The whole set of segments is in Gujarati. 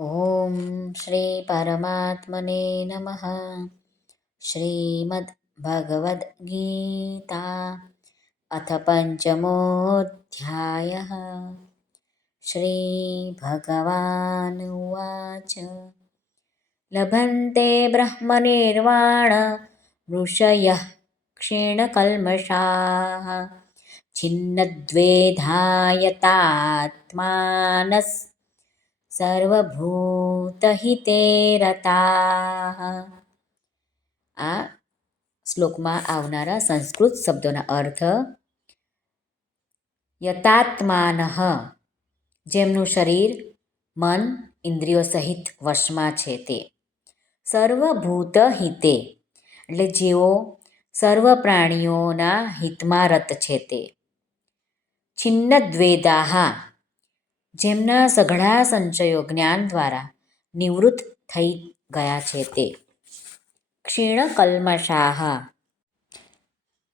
ॐ श्रीपरमात्मने नमः। श्रीमद्भगवद्गीता अथ पञ्चमोऽध्यायः। श्रीभगवानुवाच लभन्ते ब्रह्मनिर्वाण ऋषयः क्षीणकल्मषाः। छिन्नद्वेधायतात्मानस् સર્વભૂતહિતે રતા આ શ્લોકમાં આવનારા સંસ્કૃત શબ્દોના અર્થ યતાત્માન, જેમનું શરીર, મન, ઇન્દ્રિયો સહિત વશમાં છે તે. સર્વભૂત હિતે એટલે જેઓ સર્વ પ્રાણીઓના હિતમાં રત છે તે. છિન્ન દ્વેદાહા જેમના સઘળા સંચયો જ્ઞાન દ્વારા નિવૃત્ત થઈ ગયા છે તે. ક્ષીણ કલ્મશાહ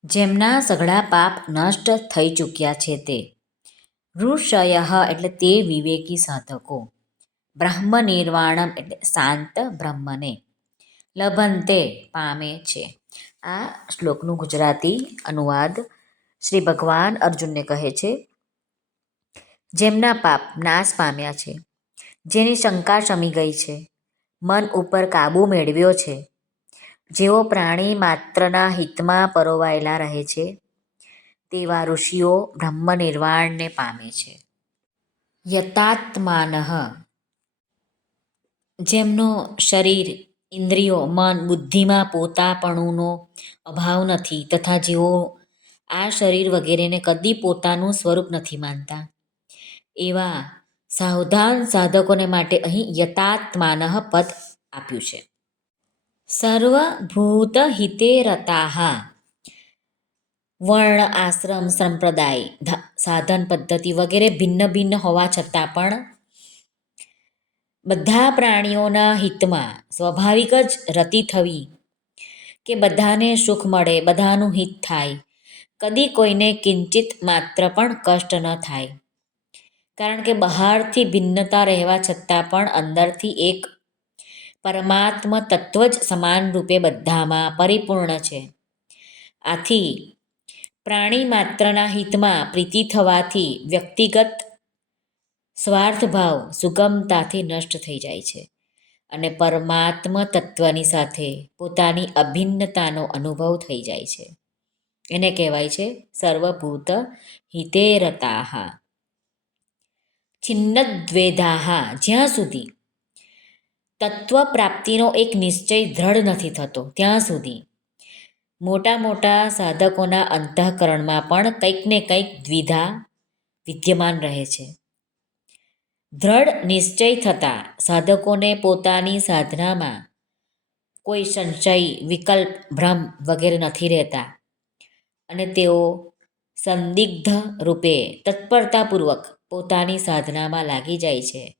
જેમના સઘળા પાપ નષ્ટ થઈ ચૂક્યા છે તે. ઋષય એટલે તે વિવેકી સાધકો. બ્રહ્મ નિર્વાણમ એટલે શાંત બ્રહ્મને. લભંતે પામે છે. આ શ્લોકનું ગુજરાતી અનુવાદ શ્રી ભગવાન અર્જુનને કહે છે. જેમના પાપ નાશ પામ્યા છે, જેની શંકા શમી ગઈ છે, મન ઉપર કાબૂ મેળવ્યો છે. જેઓ પ્રાણી માત્રના હિતમાં પરોવાયેલા રહે છે, તેવા ઋષિઓ બ્રહ્મ નિર્વાણને પામે છે. યતાત્માન જેમનો શરીર, ઇન્દ્રિયો, મન, બુદ્ધિમાં પોતાપણુંનો અભાવ નથી તથા જેઓ આ શરીર વગેરેને કદી પોતાનું સ્વરૂપ નથી માનતા. એવા સાવધાન સાધકોને માટે અહીં યતાત્માન પદ આપ્યું છે. સર્વભૂત હિતે રતાહા વર્ણ, આશ્રમ, સંપ્રદાય સાધન પદ્ધતિ વગેરે ભિન્ન ભિન્ન હોવા છતાં પણ બધા પ્રાણીઓના હિતમાં સ્વાભાવિક જ રતિ થવી કે બધાને સુખ મળે, બધાનું હિત થાય. કદી કોઈને કિંચિત માત્ર પણ કષ્ટ ન થાય. કારણ કે બહારથી ભિન્નતા રહેવા છતાં પણ અંદરથી એક પરમાત્મ તત્વ જ સમાન રૂપે બધામાં પરિપૂર્ણ છે. આથી પ્રાણી માત્રના હિતમાં પ્રીતિ થવાથી વ્યક્તિગત સ્વાર્થભાવ સુગમતાથી નષ્ટ થઈ જાય છે અને પરમાત્મ તત્વની સાથે પોતાની અભિન્નતાનો અનુભવ થઈ જાય છે. એને કહેવાય છે, સર્વભૂત હિતેરતાહા. છિન્નદ્વેધાહા, જ્યાં સુધી તત્વ પ્રાપ્તિનો એક નિશ્ચય દ્રઢ નથી થતો, ત્યાં સુધી. મોટા મોટા સાધકોના અંતઃકરણમાં પણ કંઈક ને કંઈક દ્વિધા વિદ્યમાન રહે છે. દ્રઢ નિશ્ચય થતાં સાધકોને પોતાની સાધનામાં કોઈ સંશય, વિકલ્પ, ભ્રમ વગેરે નથી રહેતા અને તેઓ સંદિગ્ધ રૂપે તત્પરતાપૂર્વક પોતાની સાધનામાં લાગી જાય છે.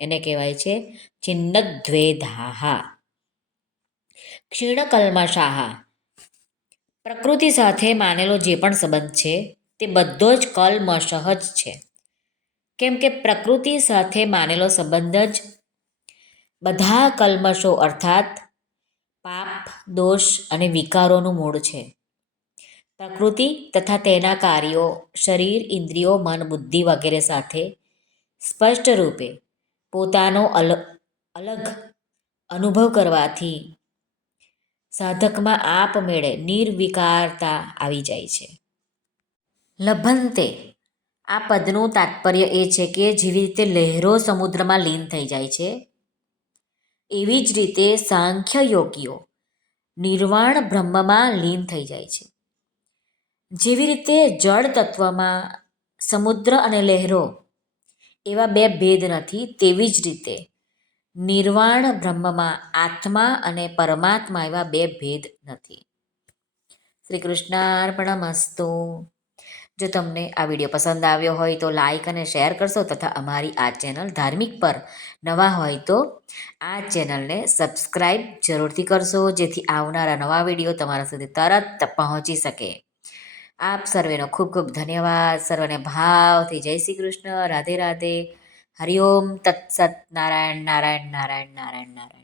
એને કહેવાય છે ચિન્નદ્વેધાહા. ક્ષીણકલ્મશાહા પ્રકૃતિ સાથે માનેલો જે પણ સંબંધ છે, તે બધો જ કલમશહ જ છે. કેમ કે પ્રકૃતિ સાથે માનેલો સંબંધ જ બધા કલ્મશો અર્થાત પાપ, દોષ અને વિકારોનું મૂળ છે. પ્રકૃતિ તથા તેના કાર્યો, શરીર, ઇન્દ્રિયો, મન, બુદ્ધિ વગેરે સાથે સ્પષ્ટ રૂપે પોતાનો અલગ અલગ અનુભવ કરવાથી સાધકમાં આપમેળે નિર્વિકારતા આવી જાય છે. લભંતે, આ પદનું તાત્પર્ય એ છે કે જેવી રીતે લહેરો સમુદ્રમાં લીન થઈ જાય છે, એવી જ રીતે સાંખ્ય યોગીઓ નિર્વાણ બ્રહ્મમાં લીન થઈ જાય છે. જેવી રીતે જળ તત્વમાં સમુદ્ર અને લહેરો એવા બે ભેદ નથી, તેવી જ રીતે નિર્વાણ બ્રહ્મમાં આત્મા અને પરમાત્મા એવા બે ભેદ નથી. શ્રી કૃષ્ણાર્પણમસ્તુ જો તમને આ વીડિયો પસંદ આવ્યો હોય તો લાઈક અને શેર કરશો તથા અમારી આ ચેનલ ધાર્મિક પર નવા હોય તો આ ચેનલને સબસ્ક્રાઈબ જરૂરથી કરશો જેથી આવનારા નવા વીડિયો તમારા સુધી તરત પહોંચી શકે. આપ સર્વેનો ખૂબ ખૂબ ધન્યવાદ. સર્વને ભાવથી જય શ્રી કૃષ્ણ. રાધે રાધે. હરિઓમ તત્સત નારાયણ નારાયણ નારાયણ નારાયણ નારાયણ.